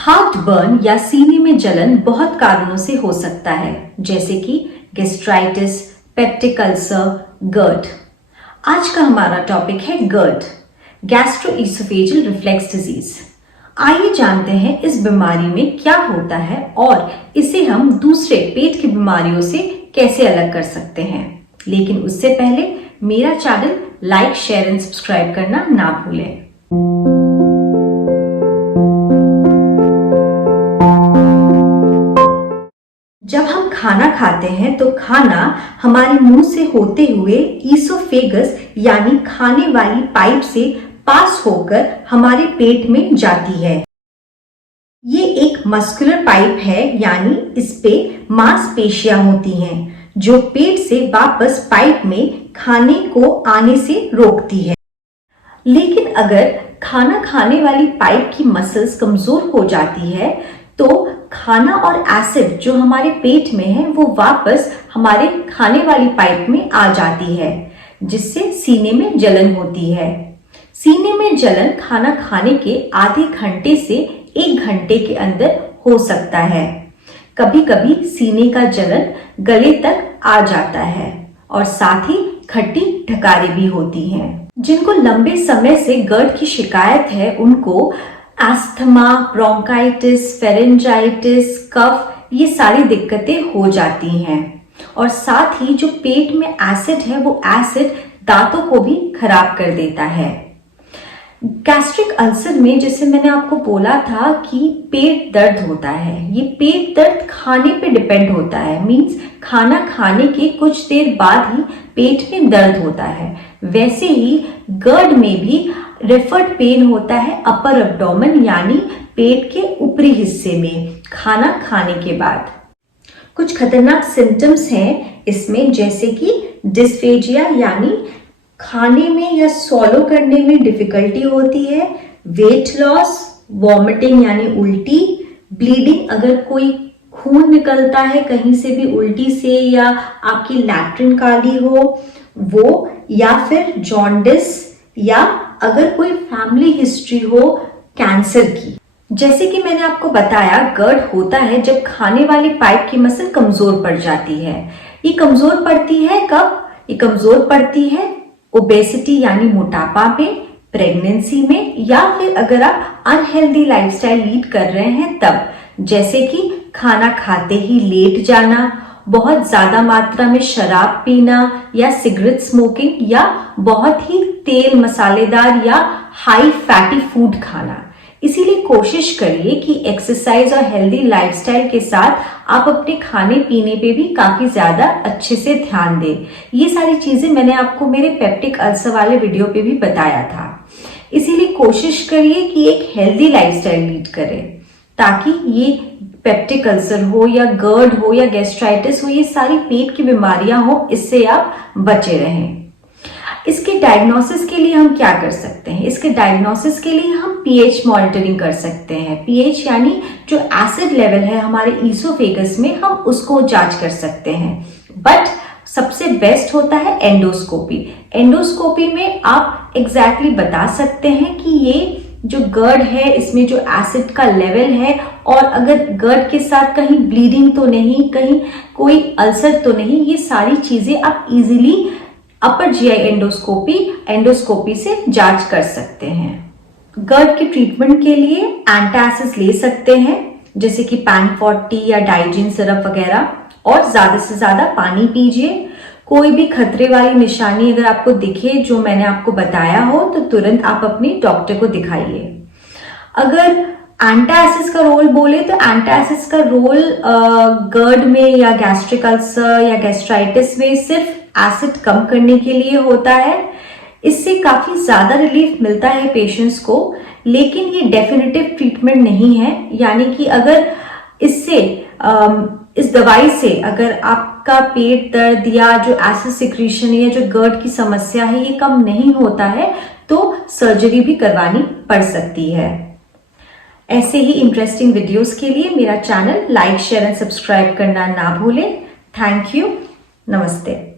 Heart burn या सीने में जलन बहुत कारणों से हो सकता है, जैसे कि गैस्ट्राइटिस, पेप्टिक अल्सर, GERD। आज का हमारा टॉपिक है GERD, गैस्ट्रोइसोफेजियल रिफ्लेक्स डिजीज। आइए जानते हैं इस बीमारी में क्या होता है और इसे हम दूसरे पेट की बीमारियों से कैसे अलग कर सकते हैं। लेकिन उससे पहले मेरा channel like, share and subscribe करना ना भूलें। जब हम खाना खाते हैं तो खाना हमारे मुंह से होते हुए ईसोफेगस यानी खाने वाली पाइप से पास होकर हमारे पेट में जाती है। ये एक मस्कुलर पाइप है, यानी इस पे मांसपेशियां होती हैं जो पेट से वापस पाइप में खाने को आने से रोकती है। लेकिन अगर खाना खाने वाली पाइप की मसल्स कमजोर हो जाती है तो खाना और एसिड जो हमारे पेट में है वो वापस हमारे खाने वाली पाइप में आ जाती है, जिससे सीने में जलन होती है। सीने में जलन खाना खाने के आधे घंटे से 1 घंटे के अंदर हो सकता है। कभी कभी सीने का जलन गले तक आ जाता है और साथ ही खट्टी ढकारी भी होती हैं। जिनको लंबे समय से GERD की शिकायत है उनको अस्थमा, ब्रोंकाइटिस, फेरेंजाइटिस, कफ, ये सारी दिक्कतें हो जाती हैं। और साथ ही जो पेट में एसिड है वो एसिड दांतों को भी खराब कर देता है। गैस्ट्रिक अल्सर में जैसे मैंने आपको बोला था कि पेट दर्द होता है, ये पेट दर्द खाने पे डिपेंड होता है। मींस खाना खाने के कुछ देर बाद ही पेट में दर्द होता है। वैसे ही GERD में भी रेफर्ड पेन होता है अपर एब्डोमेन यानी पेट के ऊपरी हिस्से में खाना खाने के बाद। कुछ खतरनाक सिम्टम्स हैं इसमें, जैसे कि डिस्फेजिया यानी खाने में या स्वॉलो करने में डिफिकल्टी होती है, वेट लॉस, वॉमिटिंग यानी उल्टी, ब्लीडिंग, अगर कोई खून निकलता है कहीं से भी उल्टी से या आपकी लैट्रिन काली हो वो, या फिर जॉन्डिस, या अगर कोई फैमिली हिस्ट्री हो कैंसर की। जैसे कि मैंने आपको बताया GERD होता है जब खाने वाली पाइप की मसल कमजोर पड़ जाती है। ये कमजोर पड़ती है कब? ये कमजोर पड़ती है ओबेसिटी यानी मोटापा में, प्रेगनेंसी में, या फिर अगर आप अनहेल्दी लाइफस्टाइल लीड कर रहे हैं तब, जैसे कि खाना खाते ही लेट जाना, बहुत ज्यादा मात्रा में शराब पीना या सिगरेट स्मोकिंग, या बहुत ही तेल मसालेदार या हाई फैटी फूड खाना। इसीलिए कोशिश करिए कि एक्सरसाइज और हेल्दी लाइफस्टाइल के साथ आप अपने खाने पीने पे भी काफी ज्यादा अच्छे से ध्यान दें। ये सारी चीजें मैंने आपको मेरे पेप्टिक अल्सर वाले वीडियो पे भी बताया था। इसीलिए कोशिश करिए कि एक हेल्दी लाइफस्टाइल लीड करें ताकि ये पेप्टिक अल्सर हो या GERD हो या गैस्ट्राइटिस हो, ये सारी पेट की बीमारियां हो, इससे आप बचे रहें। इसके डायग्नोसिस के लिए हम क्या कर सकते हैं? इसके डायग्नोसिस के लिए हम pH मॉनिटरिंग कर सकते हैं। pH यानी जो एसिड लेवल है हमारे ईसोफेगस में, हम उसको जांच कर सकते हैं। बट सबसे बेस्ट होता है एंडोस्कोपी। एंडोस्कोपी में आप एग्जैक्टली बता सकते हैं कि ये जो GERD है इसमें जो एसिड का लेवल है, और अगर GERD के साथ कहीं ब्लीडिंग तो नहीं, कहीं कोई अल्सर तो नहीं, ये सारी चीजें आप इजीली अपर GI एंडोस्कोपी से जांच कर सकते हैं। GERD की ट्रीटमेंट के लिए एंटासिड ले सकते हैं, जैसे कि PAN40 या डाइजिन सिरप वगैरह, और ज्यादा से ज्यादा पानी पीजिए। कोई भी खतरे वाली निशानी अगर आपको दिखे जो मैंने आपको बताया हो तो तुरंत आप अपने डॉक्टर को दिखाइए। अगर एंटासिड्स का रोल बोले तो एंटासिड्स का रोल GERD में या गैस्ट्रिक अल्सर या गैस्ट्राइटिस में सिर्फ एसिड कम करने के लिए होता है। इससे काफी ज्यादा रिलीफ मिलता है पेशेंट्स को, लेकिन ये डेफिनेटिव ट्रीटमेंट नहीं है। यानी कि अगर इस दवाई से अगर आपका पेट दर्द या जो एसिड सिक्रीशन या जो GERD की समस्या है ये कम नहीं होता है तो सर्जरी भी करवानी पड़ सकती है। ऐसे ही इंटरेस्टिंग वीडियोस के लिए मेरा channel like, share and subscribe करना ना भूलें। Thank you. नमस्ते।